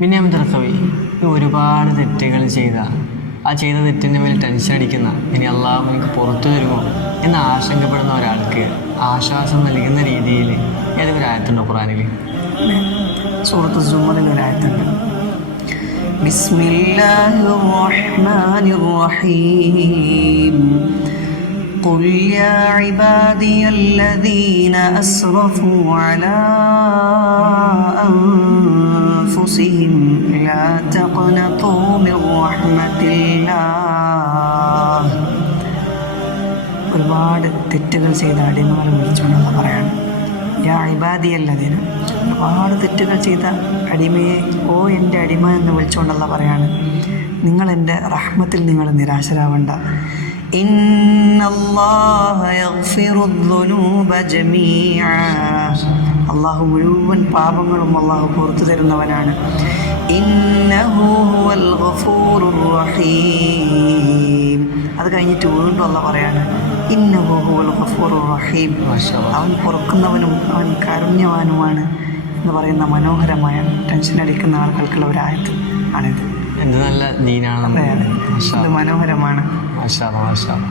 ബിന്യാമിൻ കവി ഒരുപാട് തെറ്റുകൾ ആ ചെയ്ത തെറ്റിൻ്റെ മേൽ ടെൻഷൻ അടിക്കുന്ന ഇനി അള്ളാഹു എനിക്ക് പുറത്തു തരുമോ എന്ന് ആശങ്കപ്പെടുന്ന ഒരാൾക്ക് ആശ്വാസം നൽകുന്ന രീതിയിൽ ഏതൊരു ആയത്തുണ്ടോ ഖുർആനിൽ? സൂറത്ത് സുമറിൽ ഒരായത്തുണ്ട്. ബിസ്മില്ലാഹിർ റഹ്മാനിർ റഹീം. قل يا عبادي الذين أسرفوا على أنفسهم لا تقنطوا من رحمة الله. ഒരുപാട് തെറ്റുകൾ ചെയ്ത അടിമകളെ വിളിച്ചുകൊണ്ടുള്ള പറയാണ്. യാ ഇബാദി അല്ലദീന, ഒരുപാട് തെറ്റുകൾ ചെയ്ത അടിമയെ ഓ എൻ്റെ അടിമ എന്ന് വിളിച്ചുകൊണ്ടുള്ള പറയാണ്, നിങ്ങൾ എൻ്റെ റഹ്മത്തിൽ നിങ്ങൾ നിരാശരാവണ്ട. ഇന്നല്ലാഹ യഗ്ഫിറുദ്ദുനൂബ ജമീഅ, അല്ലാഹു മുഴുവൻ പാപങ്ങളും അല്ലാഹു പുറത്തു തരുന്നവനാണ്. ഇന്നഹു ഹുവൽ ഗഫൂറുർ റഹീം. അത് കഴിഞ്ഞിട്ട് വീണ്ടും അല്ലാഹു പറയാണ് ഇന്നഹു ഹുവൽ ഗഫൂറുർ റഹീം, അവൻ പൊറുക്കുന്നവനും അവൻ കാരുണ്യവാനുമാണ് എന്ന് പറയുന്ന മനോഹരമായ ടെൻഷൻ അടിക്കുന്ന ആളുകൾക്കുള്ള ഒരു ആയത്ത് ആണിത്. എന്ത് നല്ല ദീനാണ്. ഇത് മനോഹരമാണ്. മാഷാ അല്ലാഹ്.